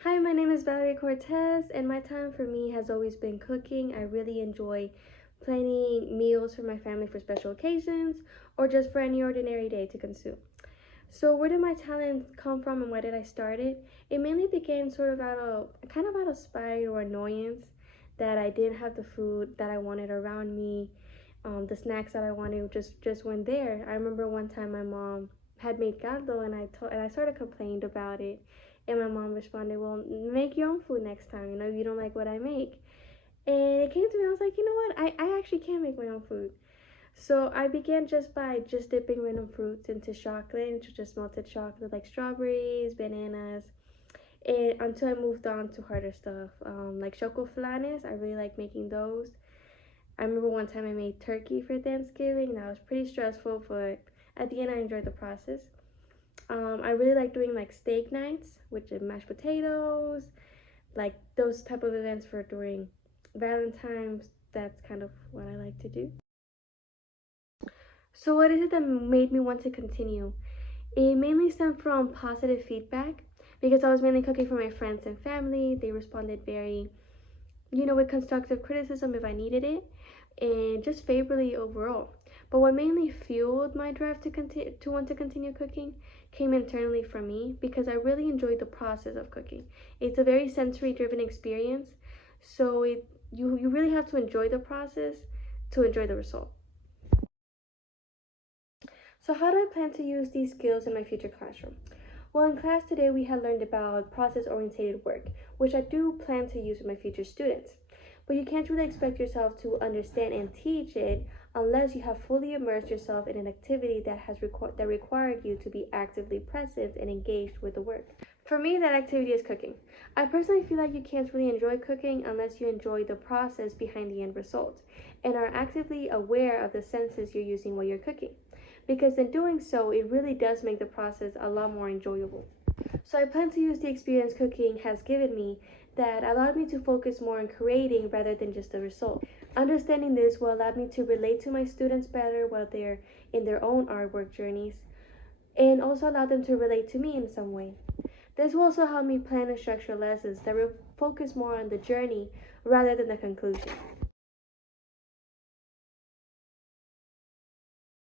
Hi, my name is Valerie Cortez, and my time for me has always been cooking. I really enjoy planning meals for my family for special occasions or just for any ordinary day to consume. So, where did my talent come from and why did I start it? It mainly began sort of out of spite or annoyance that I didn't have the food that I wanted around me. The snacks that I wanted just weren't there. I remember one time my mom had made caldo and I sort of complained about it, and my mom responded, "Well, make your own food next time. If you don't like what I make." And it came to me, I was like, you know what? I actually can make my own food. So I began just dipping random fruits into chocolate, into just melted chocolate like strawberries, bananas, and until I moved on to harder stuff like chocoflanes. I really like making those. I remember one time I made turkey for Thanksgiving. That was pretty stressful, but at the end I enjoyed the process. I really like doing like steak nights, which is mashed potatoes, like those type of events for during Valentine's. That's kind of what I like to do. So, what is it that made me want to continue? It mainly stemmed from positive feedback because I was mainly cooking for my friends and family. They responded very, with constructive criticism if I needed it, and just favorably overall. But what mainly fueled my drive to want to continue cooking came internally from me because I really enjoyed the process of cooking. It's a very sensory driven experience, so you really have to enjoy the process to enjoy the result. So, how do I plan to use these skills in my future classroom? Well, in class today, we had learned about process oriented work, which I do plan to use with my future students. But you can't really expect yourself to understand and teach it unless you have fully immersed yourself in an activity that required you to be actively present and engaged with the work. For me, that activity is cooking. I personally feel like you can't really enjoy cooking unless you enjoy the process behind the end result and are actively aware of the senses you're using while you're cooking. Because in doing so, it really does make the process a lot more enjoyable. So I plan to use the experience cooking has given me that allowed me to focus more on creating rather than just the result. Understanding this will allow me to relate to my students better while they're in their own artwork journeys and also allow them to relate to me in some way. This will also help me plan and structure lessons that will focus more on the journey rather than the conclusion.